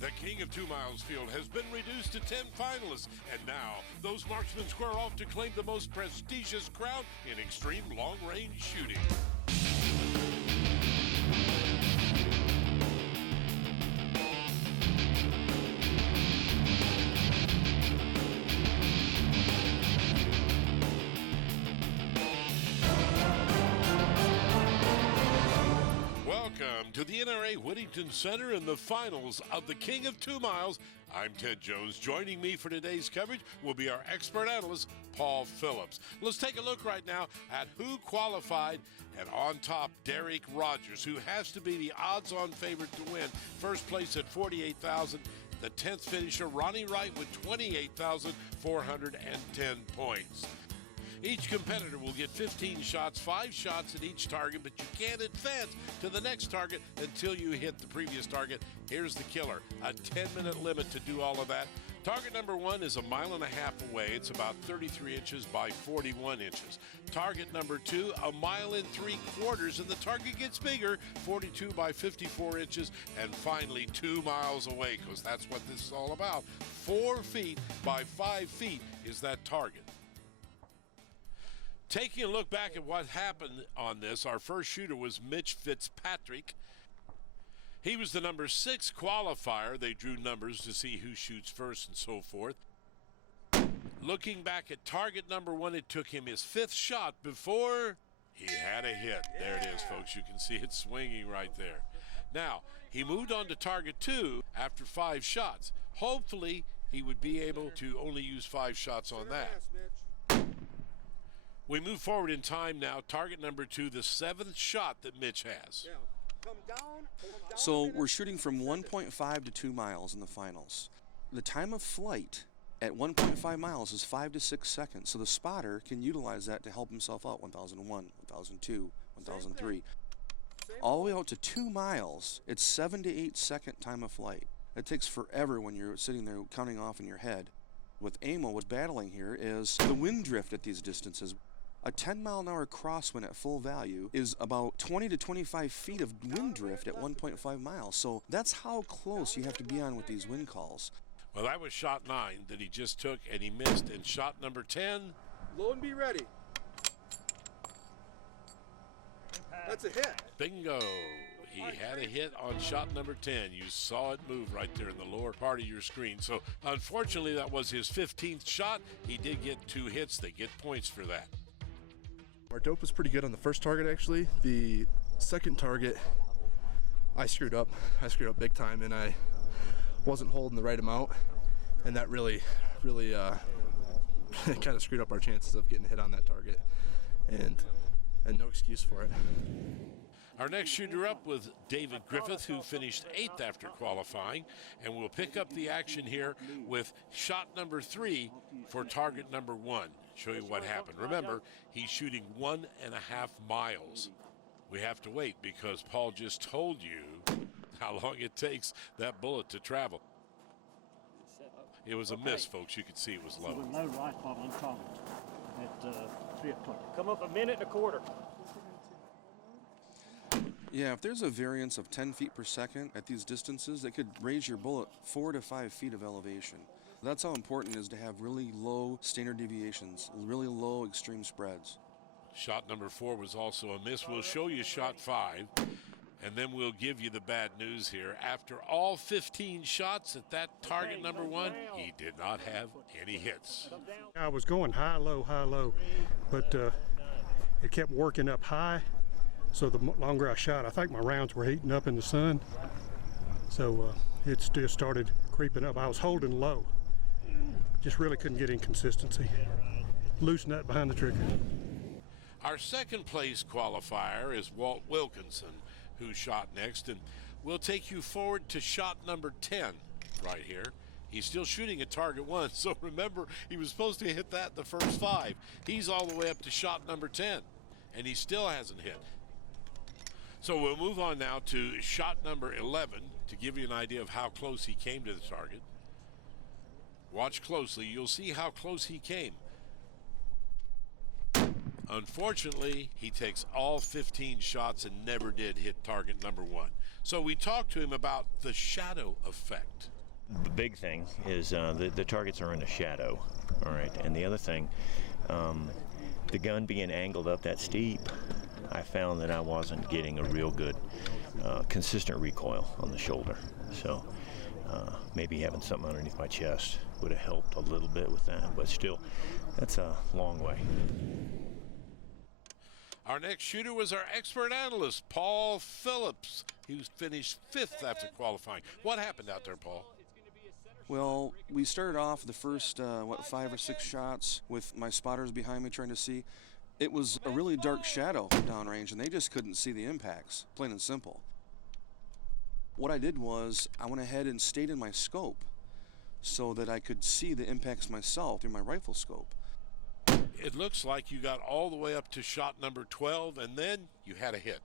The King of 2 Miles field has been reduced to 10 finalists, and now those marksmen square off to claim the most prestigious crown in extreme long-range shooting. Welcome to the NRA Whittington Center in the finals of the King of 2 Miles. I'm Ted Jones. Joining me for today's coverage will be our expert analyst, Paul Phillips. Let's take a look right now at who qualified, and on top, Derek Rogers, who has to be the odds-on favorite to win. First place at $48,000. The 10th finisher, Ronnie Wright, with 28,410 points. Each competitor will get 15 shots, 5 shots at each target, but you can't advance to the next target until you hit the previous target. Here's the killer, a 10-minute limit to do all of that. Target number 1 is 1.5 miles away. It's about 33 inches by 41 inches. Target number 2, 1.75 miles, and the target gets bigger, 42 by 54 inches. And finally, 2 miles away, because that's what this is all about. 4 feet by 5 feet is that target. Taking a look back at what happened on this, our first shooter was Mitch Fitzpatrick. He was the number 6 qualifier. They drew numbers to see who shoots first and so forth. Looking back at target number 1, it took him his 5th shot before he had a hit. There it is, folks. You can see it swinging right there. Now, he moved on to target 2 after 5 shots. Hopefully, he would be able to only use 5 shots on that. We move forward in time now. Target number 2, the 7th shot that Mitch has. So we're shooting from 1.5 to 2 miles in the finals. The time of flight at 1.5 miles is 5 to 6 seconds. So the spotter can utilize that to help himself out. 1001, 1002, 1003. All the way out to 2 miles, it's 7 to 8 second time of flight. It takes forever when you're sitting there counting off in your head. With AMO, what's battling here is the wind drift at these distances. A 10-mile-an-hour crosswind at full value is about 20 to 25 feet of wind drift at 1.5 miles. So that's how close you have to be on with these wind calls. Well, that was shot 9 that he just took, and he missed. And shot number 10. Load and be ready. That's a hit. Bingo. He had a hit on shot number 10. You saw it move right there in the lower part of your screen. So, unfortunately, that was his 15th shot. He did get 2 hits. They get points for that. Our dope was pretty good on the first target, actually. The second target, I screwed up. I screwed up big time, and I wasn't holding the right amount, and that really kind of screwed up our chances of getting hit on that target, and no excuse for it. Our next shooter up was David Griffith, who finished 8th after qualifying, and we'll pick up the action here with shot number 3 for target number 1. Show you what happened. Remember, he's shooting 1.5 miles. We have to wait because Paul just told you how long it takes that bullet to travel. It was a miss, folks. You could see it was low. So no right bottle on target at 3 o'clock. Come up 1.25 minutes. Yeah, if there's a variance of 10 feet per second at these distances, that could raise your bullet 4 to 5 feet of elevation. That's how important it is to have really low standard deviations, really low extreme spreads. Shot number 4 was also a miss. We'll show you shot 5, and then we'll give you the bad news here. After all 15 shots at that target number 1, he did not have any hits. I was going high, low, but it kept working up high. So the longer I shot, I think my rounds were heating up in the sun. So it still started creeping up. I was holding low. Just really couldn't get in consistency. Loose nut behind the trigger. Our second place qualifier is Walt Wilkinson, who shot next, and we'll take you forward to shot number 10 right here. He's still shooting at target 1, so remember, he was supposed to hit that the first 5. He's all the way up to shot number 10, and he still hasn't hit. So we'll move on now to shot number 11 to give you an idea of how close he came to the target. Watch closely. You'll see how close he came. Unfortunately, he takes all 15 shots and never did hit target number 1. So we talked to him about the shadow effect. The big thing is the targets are in the shadow, all right? And the other thing, the gun being angled up that steep, I found that I wasn't getting a real good, consistent recoil on the shoulder. So maybe having something underneath my chest would have helped a little bit with that, but still, that's a long way. Our next shooter was our expert analyst, Paul Phillips. He finished 5th after qualifying. What happened out there, Paul? Well, we started off the first, 5 or 6 shots with my spotters behind me trying to see. It was a really dark shadow downrange, and they just couldn't see the impacts, plain and simple. What I did was I went ahead and stayed in my scope so that I could see the impacts myself through my rifle scope. It looks like you got all the way up to shot number 12, and then you had a hit.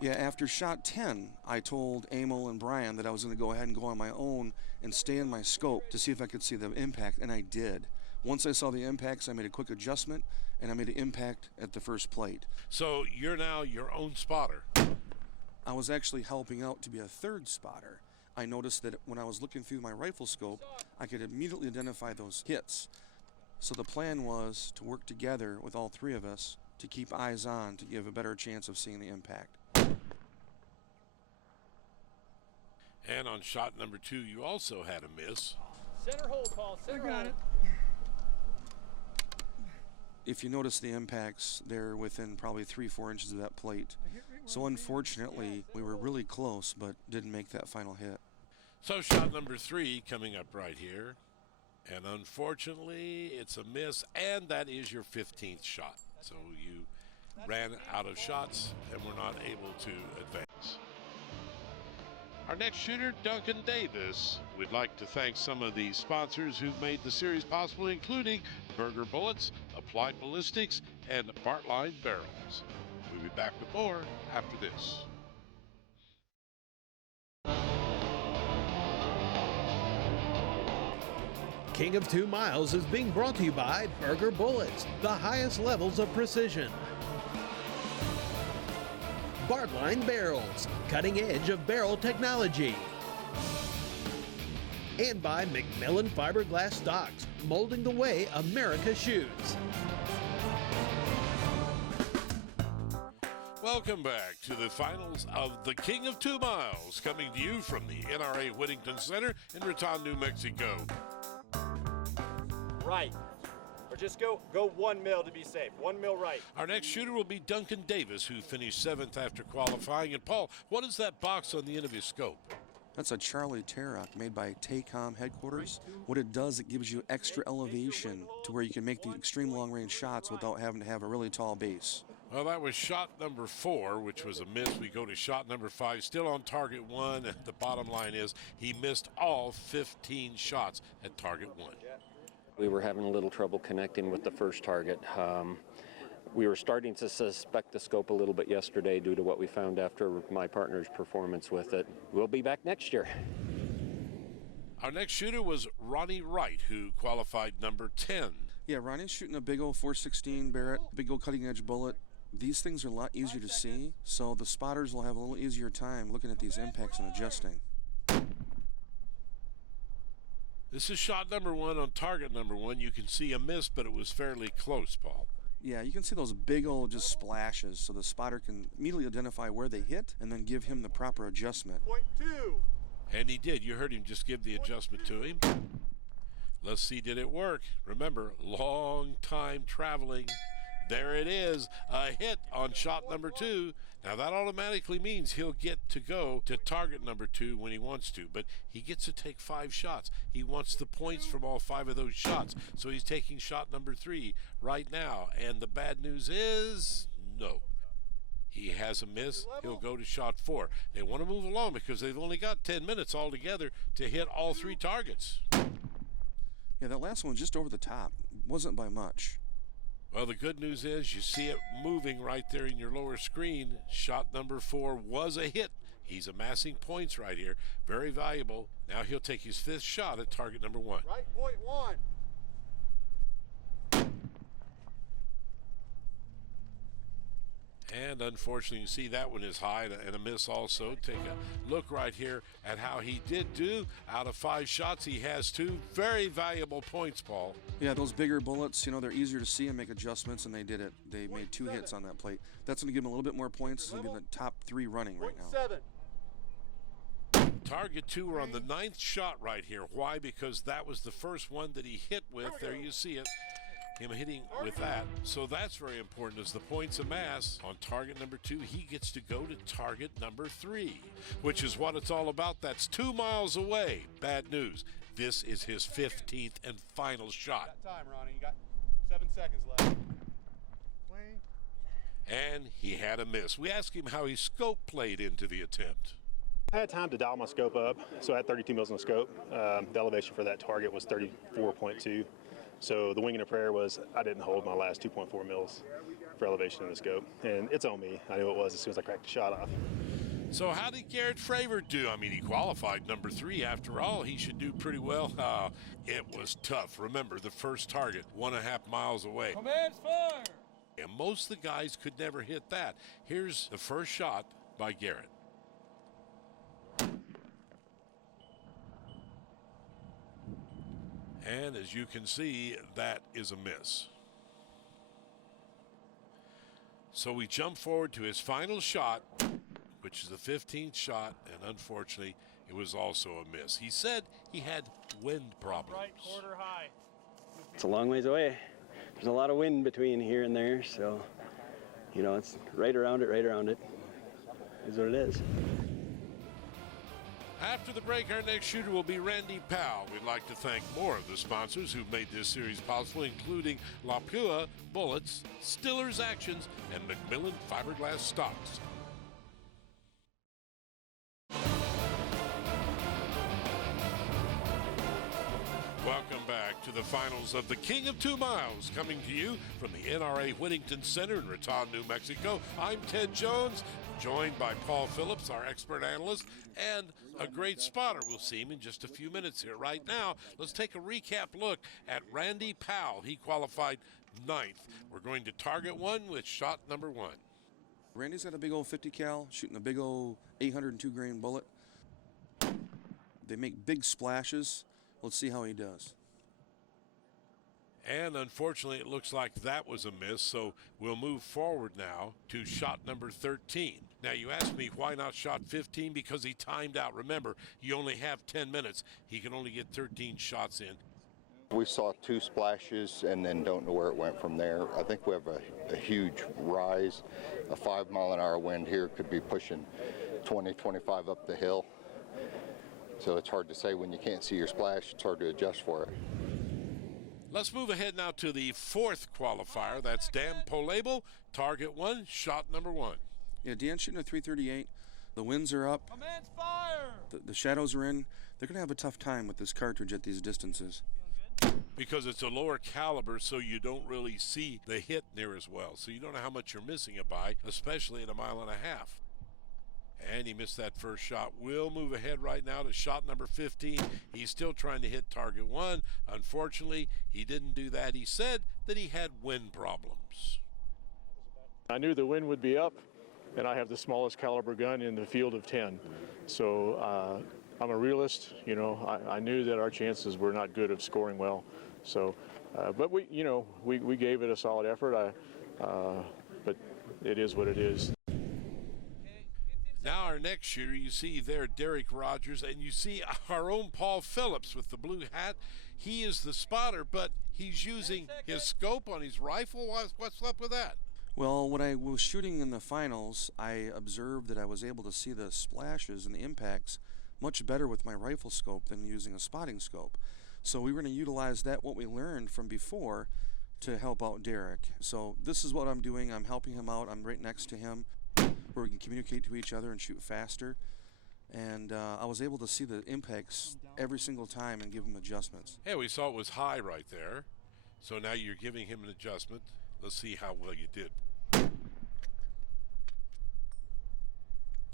Yeah, after shot 10, I told Emil and Brian that I was going to go ahead and go on my own and stay in my scope to see if I could see the impact, and I did. Once I saw the impacts, I made a quick adjustment, and I made an impact at the first plate. So you're now your own spotter. I was actually helping out to be a third spotter. I noticed that when I was looking through my rifle scope, I could immediately identify those hits. So the plan was to work together with all 3 of us to keep eyes on to give a better chance of seeing the impact. And on shot number 2, you also had a miss. Center hold, Paul. Center hold. If you notice the impacts, they're within probably 3-4 inches of that plate. So unfortunately, we were really close, but didn't make that final hit. So shot number 3 coming up right here. And unfortunately, it's a miss, and that is your 15th shot. So you ran out of shots and were not able to advance. Our next shooter, Duncan Davis. We'd like to thank some of the sponsors who've made the series possible, including Burger Bullets, Applied Ballistics, and Bartline Barrels. We'll be back with more after this. King of 2 Miles is being brought to you by Burger Bullets, the highest levels of precision. Bartline Barrels, cutting edge of barrel technology. And by McMillan Fiberglass Stocks, molding the way America shoots. Welcome back to the finals of the King of 2 Miles, coming to you from the NRA Whittington Center in Raton, New Mexico. Right. Or just go 1 mil to be safe. 1 mil right. Our next shooter will be Duncan Davis, who finished 7th after qualifying. And Paul, what is that box on the end of his scope? That's a Charlie Tarrock made by TACOM headquarters. What it does, it gives you extra elevation to where you can make the extreme long-range shots without having to have a really tall base. Well, that was shot number 4, which was a miss. We go to shot number 5, still on target 1. And the bottom line is he missed all 15 shots at target 1. We were having a little trouble connecting with the first target. We were starting to suspect the scope a little bit yesterday due to what we found after my partner's performance with it. We'll be back next year. Our next shooter was Ronnie Wright, who qualified number 10. Yeah, Ronnie's shooting a big old 416 Barrett, big old cutting edge bullet. These things are a lot easier to see, so the spotters will have a little easier time looking at these impacts and adjusting. This is shot number 1 on target number 1. You can see a miss, but it was fairly close, Paul. Yeah, you can see those big old just splashes, so the spotter can immediately identify where they hit and then give him the proper adjustment. Point 2. And he did. You heard him just give the adjustment to him. Let's see, did it work? Remember, long time traveling. There it is, a hit on shot number 2. Now that automatically means he'll get to go to target number 2 when he wants to, but he gets to take 5 shots. He wants the points from all 5 of those shots, so he's taking shot number 3 right now. And the bad news is, no. He has a miss, he'll go to shot 4. They want to move along because they've only got 10 minutes altogether to hit all 3 targets. Yeah, that last one was just over the top. Wasn't by much. Well, the good news is you see it moving right there in your lower screen. Shot number 4 was a hit. He's amassing points right here. Very valuable. Now he'll take his 5th shot at target number 1. Right point 1. And unfortunately, you see that one is high and a miss also. Take a look right here at how he did do. Out of 5 shots, he has 2 very valuable points, Paul. Yeah, those bigger bullets, you know, they're easier to see and make adjustments, and they did it. They made 2 hits on that plate. That's going to give him a little bit more points. It's going to be the top 3 running right now. Target 2 are on the 9th shot right here. Why? Because that was the first one that he hit with. There you see it. Him hitting with that. So that's very important. As the points amass on target number 2, he gets to go to target number 3, which is what it's all about. That's 2 miles away. Bad news. This is his 15th and final shot. Time, Ronnie. You got 7 seconds left. And he had a miss. We asked him how his scope played into the attempt. I had time to dial my scope up, so I had 32 mils in the scope. The elevation for that target was 34.2. So the wing and a prayer was I didn't hold my last 2.4 mils for elevation in the scope. And it's on me. I knew it was as soon as I cracked the shot off. So how did Garrett Fravor do? I mean, he qualified number 3. After all, he should do pretty well. It was tough. Remember, the first target, 1.5 miles away. Command's fire! And most of the guys could never hit that. Here's the first shot by Garrett. And as you can see, that is a miss. So we jump forward to his final shot, which is the 15th shot, and unfortunately, it was also a miss. He said he had wind problems. Right quarter high. It's a long ways away. There's a lot of wind between here and there, so, you know, it's right around it, is what it is. After the break, our next shooter will be Randy Powell. We'd like to thank more of the sponsors who've made this series possible, including La Pua Bullets, Stiller's Actions, and Macmillan Fiberglass Stocks. Welcome back to the finals of the King of 2 Miles, coming to you from the NRA Whittington Center in Raton, New Mexico. I'm Ted Jones, joined by Paul Phillips, our expert analyst, and a great spotter. We'll see him in just a few minutes here. Right now, let's take a recap look at Randy Powell. He qualified 9th. We're going to target 1 with shot number 1. Randy's got a big old 50 cal, shooting a big old 802 grain bullet. They make big splashes. Let's see how he does. And unfortunately, it looks like that was a miss, so we'll move forward now to shot number 13. Now, you asked me why not shot 15, because he timed out. Remember, you only have 10 minutes. He can only get 13 shots in. We saw 2 splashes and then don't know where it went from there. I think we have a huge rise. A 5-mile-an-hour wind here could be pushing 20, 25 up the hill. So it's hard to say when you can't see your splash. It's hard to adjust for it. Let's move ahead now to the 4th qualifier. That's Dan Polabel, target 1, shot number 1. Yeah, Dan's shooting a 338. The winds are up. Command's fire! The shadows are in. They're going to have a tough time with this cartridge at these distances. Because it's a lower caliber, so you don't really see the hit near as well. So you don't know how much you're missing it by, especially at 1.5 miles. And he missed that first shot. We'll move ahead right now to shot number 15. He's still trying to hit target 1. Unfortunately, he didn't do that. He said that he had wind problems. I knew the wind would be up, and I have the smallest caliber gun in the field of 10. So I'm a realist. You know, I knew that our chances were not good of scoring well. So, but we gave it a solid effort. But it is what it is. Now our next shooter, you see there Derek Rogers, and you see our own Paul Phillips with the blue hat. He is the spotter, but he's using his scope on his rifle. What's up with that? Well, when I was shooting in the finals, I observed that I was able to see the splashes and the impacts much better with my rifle scope than using a spotting scope. So we were going to utilize that, what we learned from before, to help out Derek. So this is what I'm doing. I'm helping him out. I'm right next to him, where we can communicate to each other and shoot faster. And I was able to see the impacts every single time and give him adjustments. Hey, we saw it was high right there. So now you're giving him an adjustment. Let's see how well you did.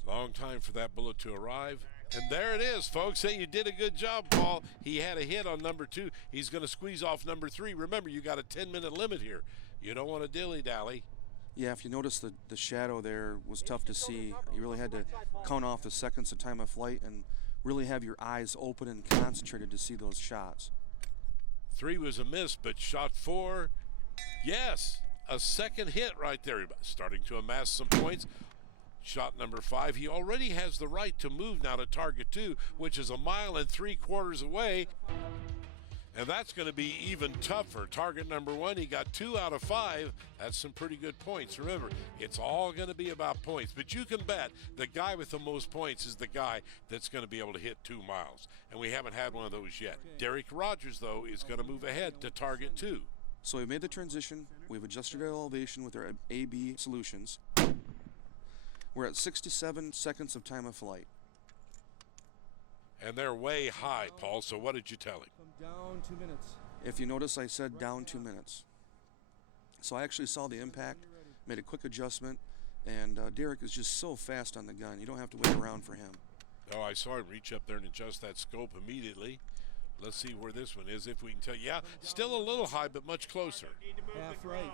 Long time for that bullet to arrive. And there it is, folks. Hey, you did a good job, Paul. He had a hit on number 2. He's going to squeeze off number 3. Remember, you got a 10-minute limit here. You don't want to dilly-dally. Yeah, if you notice the shadow there was tough to see. You really had to count off the seconds of time of flight and really have your eyes open and concentrated to see those shots. 3 was a miss, but shot 4, yes, a second hit right there. Starting to amass some points. Shot number 5, he already has the right to move now to target 2, which is 1 3/4 miles away. And that's going to be even tougher. Target number 1, he got 2 out of 5. That's some pretty good points. Remember, it's all going to be about points. But you can bet the guy with the most points is the guy that's going to be able to hit 2 miles. And we haven't had one of those yet. Derek Rogers, though, is going to move ahead to target 2. So we made the transition. We've adjusted our elevation with our AB solutions. We're at 67 seconds of time of flight. And they're way high, Paul, so what did you tell him? Down 2 minutes. If you notice, I said down 2 minutes. So I actually saw the impact, made a quick adjustment, and Derek is just so fast on the gun. You don't have to wait around for him. Oh, I saw him reach up there and adjust that scope immediately. Let's see where this one is, if we can tell. Yeah, still a little high, but much closer. Half right.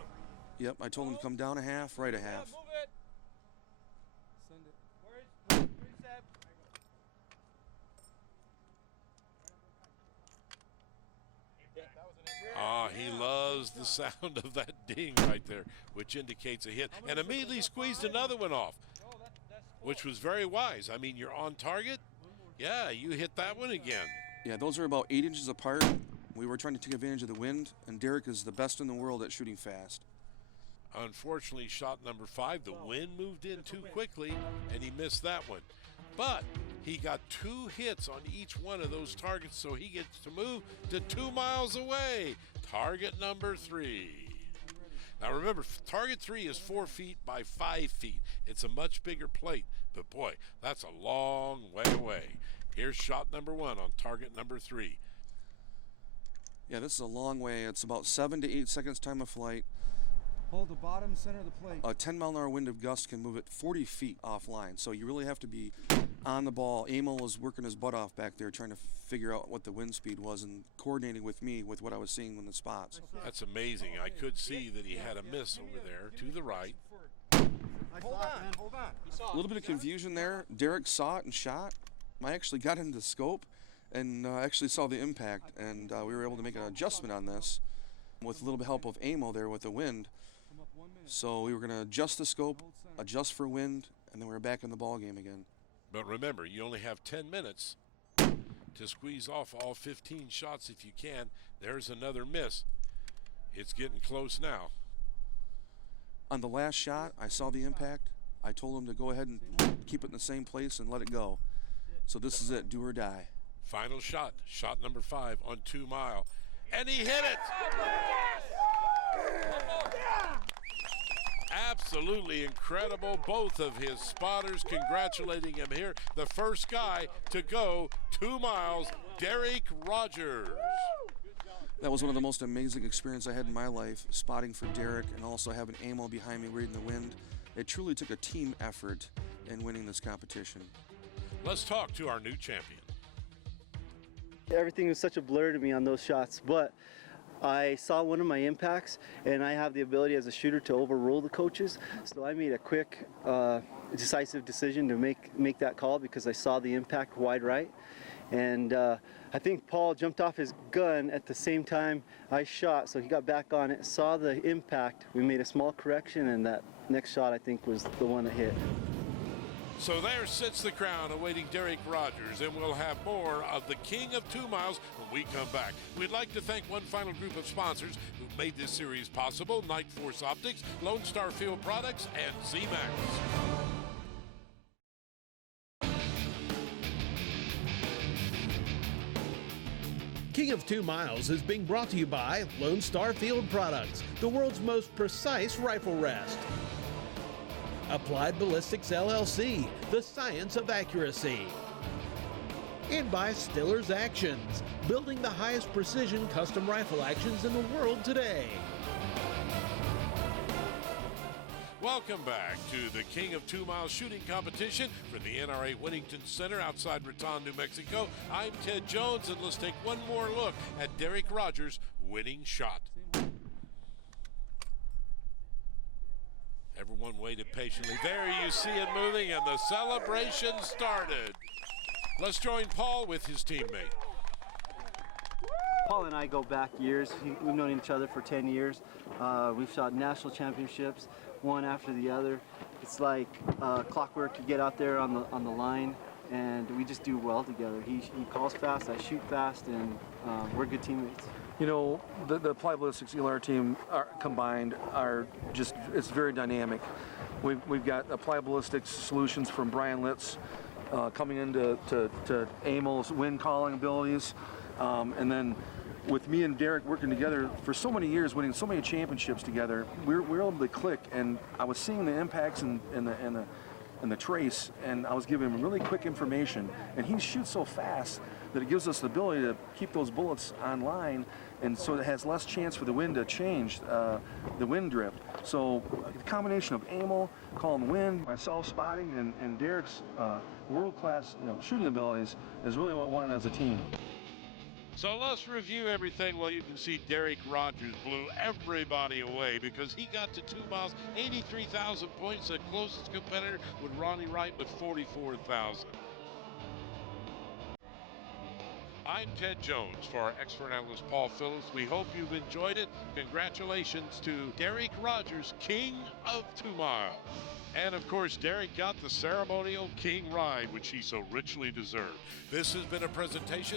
Yep, I told him to come down a half, right a half. Move it. Send it. Where's Seb? Ah, he loves the sound of that ding right there, which indicates a hit. And immediately squeezed another one off, which was very wise. I mean, you're on target. Yeah, you hit that one again. Yeah, those are about 8 inches apart. We were trying to take advantage of the wind, and Derek is the best in the world at shooting fast. Unfortunately, shot number 5, the wind moved in too quickly, and he missed that one. But he got 2 hits on each one of those targets, so he gets to move to 2 miles away. Target number 3. Now remember, target 3 is 4 feet by 5 feet. It's a much bigger plate, but boy, that's a long way away. Here's shot number 1 on target number 3. Yeah, this is a long way. It's about 7 to 8 seconds time of flight. Hold the bottom center of the plate. A 10-mile-an-hour wind of gust can move it 40 feet offline, so you really have to be on the ball. Emil was working his butt off back there trying to figure out what the wind speed was and coordinating with me with what I was seeing in the spots. That's amazing. I could see that he had a miss over there to the right. Hold on. A little bit of confusion there. Derek saw it and shot. I actually got into the scope and actually saw the impact, and we were able to make an adjustment on this with a little bit of help of Emil there with the wind. So we were going to adjust the scope, adjust for wind, and then we were back in the ball game again. But remember, you only have 10 minutes to squeeze off all 15 shots if you can. There's another miss. It's getting close now. On the last shot, I saw the impact. I told him to go ahead and keep it in the same place and let it go. So this is it, do or die. Final shot, shot number 5 on 2 mile. And he hit it! Absolutely incredible. Both of his spotters congratulating him here. The first guy to go 2 miles, Derek Rogers. That was one of the most amazing experiences I had in my life, spotting for Derek and also having Emil behind me reading the wind. It truly took a team effort in winning this competition. Let's talk to our new champion. Everything was such a blur to me on those shots, but I saw one of my impacts, and I have the ability as a shooter to overrule the coaches. So I made a quick, decisive decision to make that call because I saw the impact wide right. And I think Paul jumped off his gun at the same time I shot, so he got back on it, saw the impact. We made a small correction, and that next shot I think was the one that hit. So there sits the crown awaiting Derek Rogers, and we'll have more of the King of 2 Miles when we come back. We'd like to thank one final group of sponsors who made this series possible: Night Force Optics, Lone Star Field Products, and Z-Max. King of 2 Miles is being brought to you by Lone Star Field Products, the world's most precise rifle rest. Applied Ballistics LLC, the science of accuracy. And by Stiller's Actions, building the highest precision custom rifle actions in the world today. Welcome back to the King of 2 Miles shooting competition from the NRA Winnington Center outside Raton, New Mexico. I'm Ted Jones, and let's take one more look at Derek Rogers' winning shot. Everyone waited patiently. There you see it moving, and the celebration started. Let's join Paul with his teammate. Paul and I go back years. We've known each other for 10 years. We've shot national championships, one after the other. It's like clockwork to get out there on the line, and we just do well together. He calls fast, I shoot fast, and we're good teammates. You know, the Applied Ballistics ELR team combined are just, it's very dynamic. We've got Applied Ballistics solutions from Brian Litz coming into to Emil's wind calling abilities, and then with me and Derek working together for so many years, winning so many championships together, we're able to click, and I was seeing the impacts in the trace, and I was giving him really quick information, and he shoots so fast that it gives us the ability to keep those bullets online, and so it has less chance for the wind to change the wind drift. So the combination of Emil, calling wind, myself spotting, and Derek's world-class shooting abilities is really what we wanted as a team. So let's review everything. Well, you can see Derek Rogers blew everybody away because he got to 2 miles, 83,000 points. The closest competitor with Ronnie Wright with 44,000. I'm Ted Jones for our expert analyst Paul Phillips. We hope you've enjoyed it. Congratulations to Derek Rogers, King of 2 Miles. And of course, Derek got the ceremonial King ride, which he so richly deserved. This has been a presentation